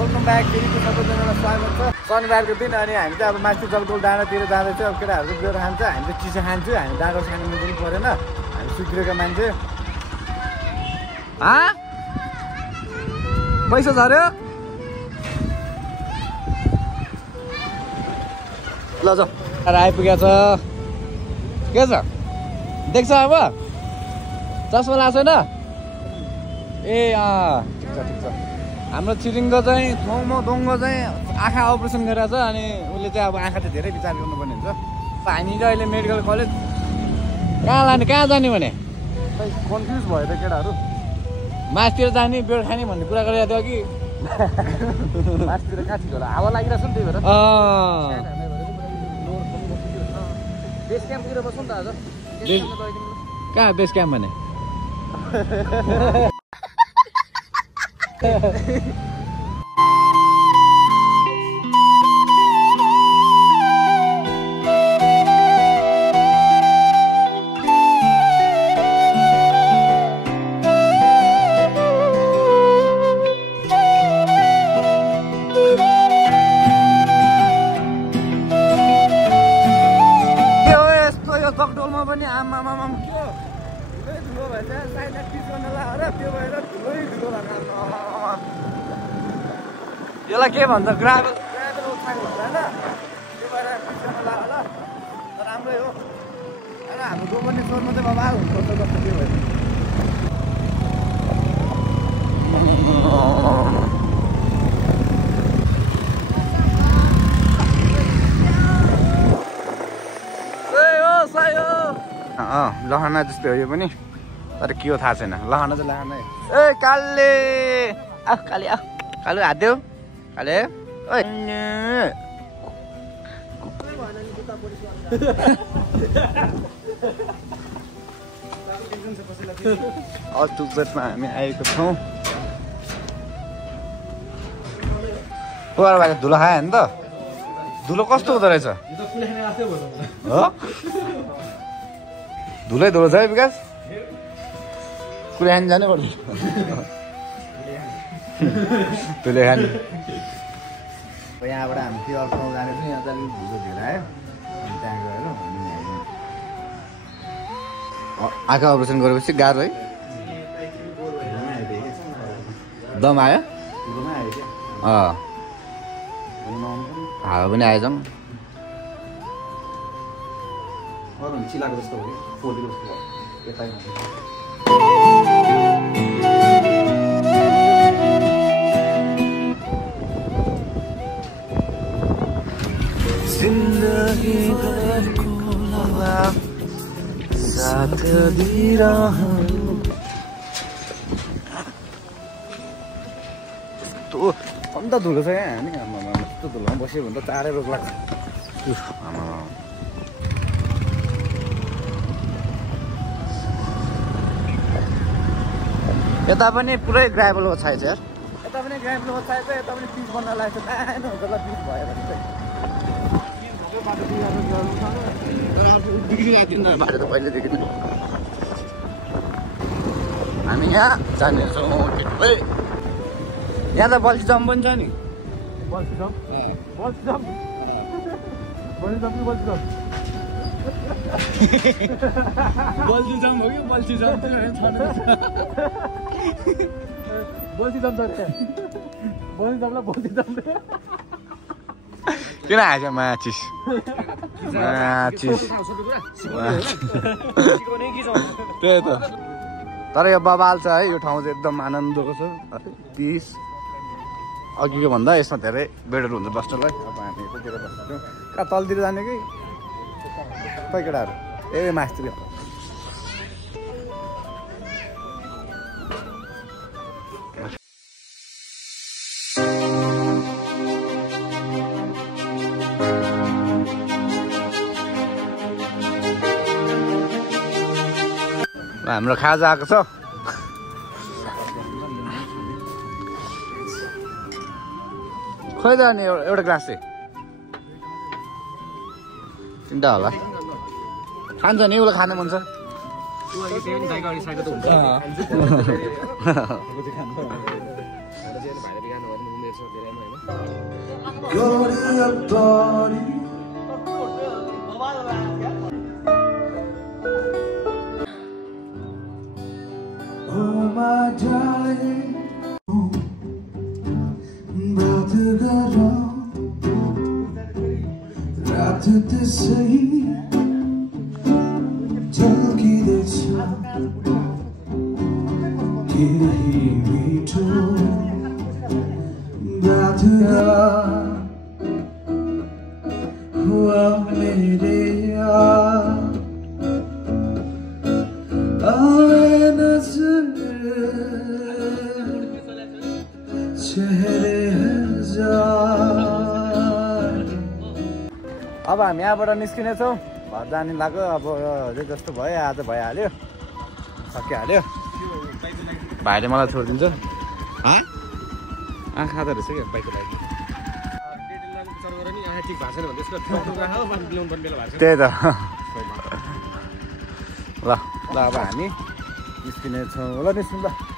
welcome back फेरिको सबैजनालाई स्वागत छ शनिबारको दिन अनि हामी चाहिँ अब माथि जलकोल डाँडातिर जाँदैछ अब केटाहरू गएर खान्छ हामी चाहिँ चिसो खान्छु हामी डाँडो खानु पनि परेन हामी सुध्रेको मान्छे पैसा झऱ्यो ल जाऊ आइपुगेको छ के छ देख्छ अब चस्मा लगाएको छैन ए ठिक छ हाम्रो छिरिङको चाहिँ दोङ्ग चाहिँ आँखा अपरेसन गरेर छ अनि उसले चाहिँ अब आँखा चाहिँ धेरै विचार गर्नुपर्ने हुन्छ हामी चाहिँ अहिले मेडिकल कलेज कहाँ लाने कहाँ जाने भने कन्फ्युज भयो त केटाहरू मासतिर जाने बेड खाने भन्ने कुरा गरेको थियो कि मासतिर कहाँ ठिक होला हावा लागिरहेको छ नि त्यही भएर बेस क्याम्पतिर बस्नु नि त आज कहाँ बेस क्याम्प भने जगडोलमा पनि आमामा के धुलै धुलो भएछ साइडलाई पिच गर्न लगाएर त्यो भएर धुलै धुलो भएको यसलाई के भन्छ ग्राभल उठाएको भन्छ होइन त्यो भएर पिच गर्न लगाएर राम्रै हो होइन हाम्रो गोबर्ने स्वरमा चाहिँ बाबा हुन्छ कस्तो त्यो भएर लहना जस्तै हो यो पनि तर के हो थाहा छैन लहना चाहिँ लहना ए काले काले काले हात देऊ काले टुक्पेटमा हामी आएको छौँ पोखरा धुलो खायो नि त धुलो कस्तो हुँदो रहेछ धुलै धुलो छ है विकास कुरै खानी जानै पर्छ धुले खानी यहाँबाट हामी त्यो अर्को ठाउँ जाने यहाँ चाहिँ धुलो धेरै आयो अनि त्यहाँ गएर आँखा अपरेसन गरेपछि गाह्रो है दम आयो हावा पनि आएछ चिलाको जस्तो हो कि फोली जस्तो भयो यतै जिन्दगी भरको लगा साथ दिइरहनु यस्तो अन्त धुलो छ यहाँ हामी आमामा यस्तो धुलोमा बस्यो भने त चाँडै रोग लाग्छ आमामा यता पनि पुरै ग्राभल ओछाएछ यार यता पनि ग्राभल ओछाएछ यता पनि पिच बन्न लागेको छ दानो हुन्छ ल पिच भयो भने चाहिँ बाटो त पहिलेदेखि हामी यहाँ जानेछौँ यहाँ त बल्छी जम्प पनि छ नि बल्छी जम्प बल्छी जम्प बल्छी जम्प बल्छी जम्प हो कि बल्छी जम्प बल्छी जम्प बल्छी जम्पलाई बल्छी जम्प किन आएछ माचिस त्यही त तर यो बबाल छ है यो ठाउँ चाहिँ एकदम आनन्दको छ 30 अघिको भन्दा यसमा धेरै बेडहरू हुन्छ बस्नलाई अब हामी यतातिर बस्छौँ कहाँ तलतिर जाने कि खै केटाहरू ए मासतिर हाम्रो खाजा आएको छ खोइ त अनि एउटा ग्लास चाहिँ तिनवटा होला खान्छ नि उसलाई खानु मन छ अब हामी यहाँबाट निस्किनेछौँ घर जाने लाग्यो अब जे जस्तो भयो आज भइहाल्यो सकिहाल्यो भाइले मलाई छोडिदिन्छ आँखा त रहेछ क्या बाइकको लागि त्यही त ल अब हामी निस्किनेछौँ ल निस्किनु ल